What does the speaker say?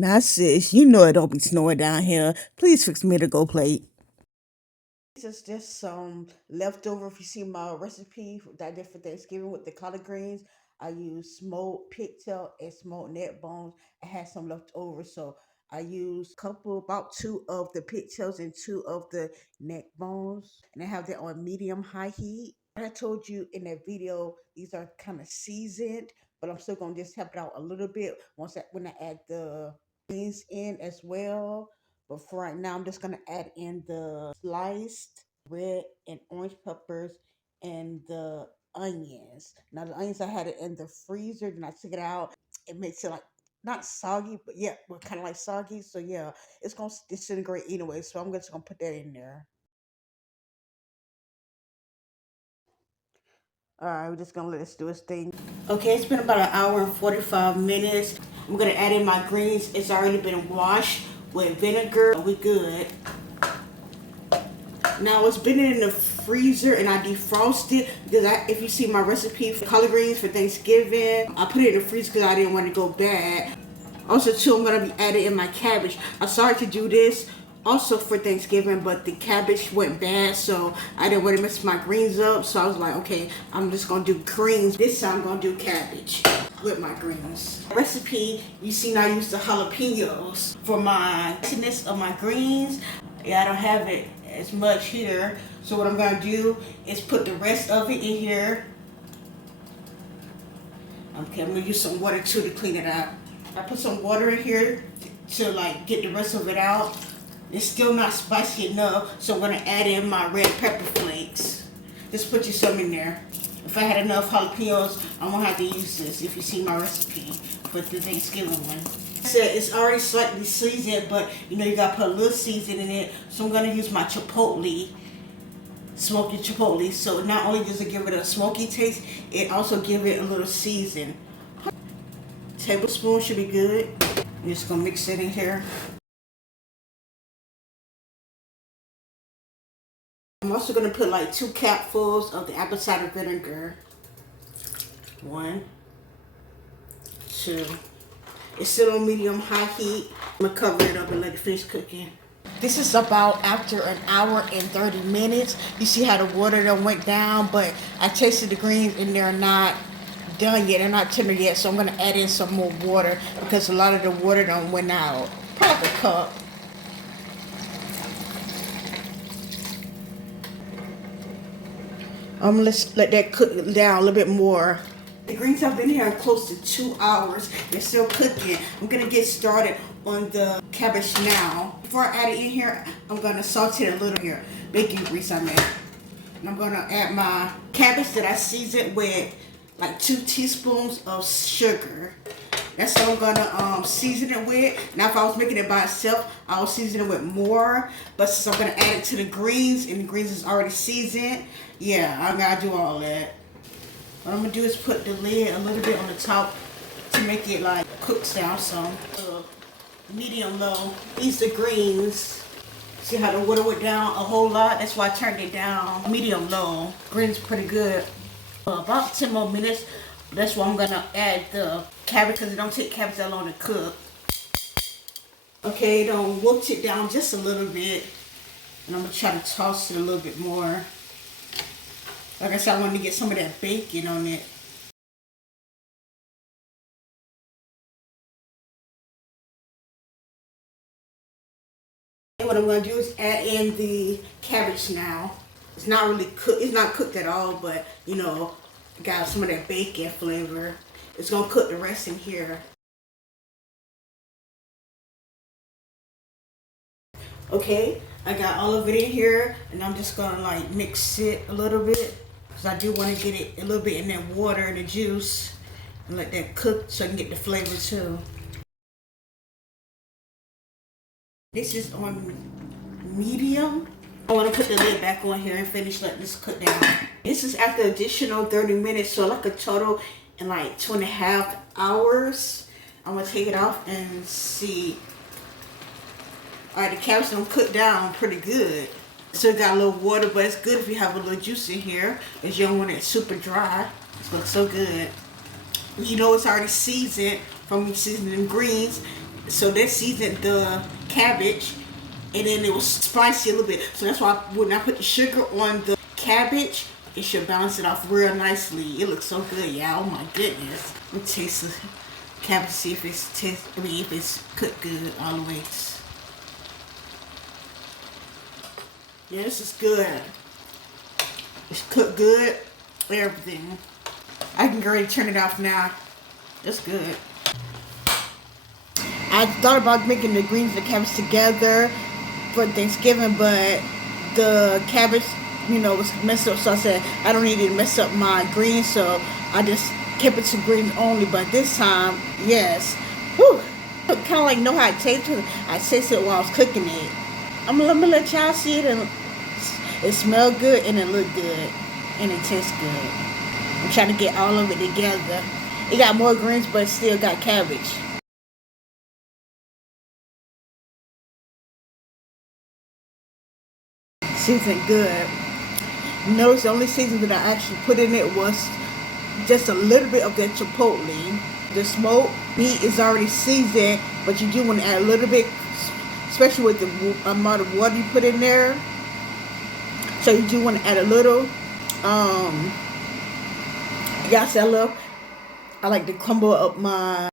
Nah, sis, you know it don't be snowing down here. Please fix me to go plate. This is just some leftover. If you see my recipe that I did for Thanksgiving with the collard greens, I used smoked pigtail and smoked neck bones. I had some left over, so I used about two of the pigtails and two of the neck bones, and I have that on medium high heat. I told you in that video, these are kind of seasoned, but I'm still gonna just help it out a little bit when I add the greens in as well. But for right now, I'm just gonna add in the sliced red and orange peppers and the onions. Now the onions I had it in the freezer, then I took it out. It makes it like not soggy, but yeah, but kind of like soggy. So yeah, it's gonna disintegrate anyway. So I'm just gonna put that in there. All right, we're just gonna let this do its thing. Okay, it's been about an hour and 45 minutes. I'm gonna add in my greens. It's already been washed with vinegar. We good. Now it's been in the freezer and I defrosted because if you see my recipe for collard greens for Thanksgiving, I put it in the freezer because I didn't want it to go bad. Also too, I'm gonna be adding in my cabbage. I started to do this also for Thanksgiving, but the cabbage went bad, so I didn't want to mess my greens up. So I was like, okay, I'm just gonna do greens. This time I'm gonna do cabbage with my greens. Recipe, you see now I use the jalapenos for my spiciness of my greens. Yeah, I don't have it as much here. So what I'm gonna do is put the rest of it in here. Okay, I'm gonna use some water too to clean it up. I put some water in here to like get the rest of it out. It's still not spicy enough, so I'm gonna add in my red pepper flakes. Just put you some in there. If I had enough jalapenos, I'm gonna have to use this if you see my recipe for the Thanksgiving one. I said it's already slightly seasoned, but you know you gotta put a little seasoning in it. So I'm gonna use my chipotle, smoky chipotle. So not only does it give it a smoky taste, it also give it a little season. Tablespoon should be good. I'm just gonna mix it in here. I'm also gonna put like 2 capfuls of the apple cider vinegar. 1, 2. It's still on medium high heat. I'm gonna cover it up and let it finish cooking. This is about after an hour and 30 minutes. You see how the water done went down, but I tasted the greens and they're not done yet. They're not tender yet, so I'm gonna add in some more water because a lot of the water done went out. Probably a cup. Let's let that cook down a little bit more. The greens have been here close to 2 hours. They're still cooking. I'm gonna get started on the cabbage now. Before I add it in here, I'm gonna saute it a little here. Bacon grease I made. And I'm gonna add my cabbage that I seasoned with like 2 teaspoons of sugar. That's what I'm gonna season it with. Now if I was making it by itself, I would season it with more. But since I'm gonna add it to the greens and the greens is already seasoned, yeah, I'm gonna do all that. What I'm gonna do is put the lid a little bit on the top to make it like cooks down some. Medium low. These are greens. See how the water went down a whole lot? That's why I turned it down medium low. Greens pretty good. About 10 more minutes. That's why I'm gonna add the cabbage because it don't take cabbage that long to cook. Okay, don't whooped it down just a little bit. And I'm gonna try to toss it a little bit more. Like I said, I wanted to get some of that bacon on it. And what I'm gonna do is add in the cabbage now. It's not really cooked, it's not cooked at all, but you know, got some of that bacon flavor. It's gonna cook the rest in here. Okay, I got all of it in here, and I'm just gonna like mix it a little bit because I do want to get it a little bit in that water and the juice and let that cook so I can get the flavor too. This is on medium. I want to put the lid back on here and finish letting this cook down. This is after additional 30 minutes, so like a total in like 2.5 hours. I'm gonna take it off and see. Alright, the cabbage don't cook down pretty good. Still got a little water, but it's good if you have a little juice in here, because you don't want it super dry. It looks so good. You know it's already seasoned from me seasoning greens. So that seasoned the cabbage, and then it was spicy a little bit. So that's why when I put the sugar on the cabbage, it should balance it off real nicely. It looks so good, y'all. Oh my goodness. Let me taste the cabbage, see if if it's cooked good all the way. Yeah, this is good. It's cooked good. Everything. I can go ahead and turn it off now. It's good. I thought about making the greens and the cabbage together for Thanksgiving, but the cabbage, was messed up. So I said I don't need to mess up my greens, so I just kept it to greens only. But this time, yes, whew, kind of like know how it tastes. I tasted it while I was cooking it. I'm gonna let y'all see it, and it smells good and it look good and it tastes good. I'm trying to get all of it together. It got more greens, but it still got cabbage. Seasoned good. Notice the only seasoning that I actually put in it was just a little bit of that chipotle. The smoked meat is already seasoned, but you do want to add a little bit, especially with the amount of water you put in there. So you do want to add a little. Y'all see, I like to crumble up my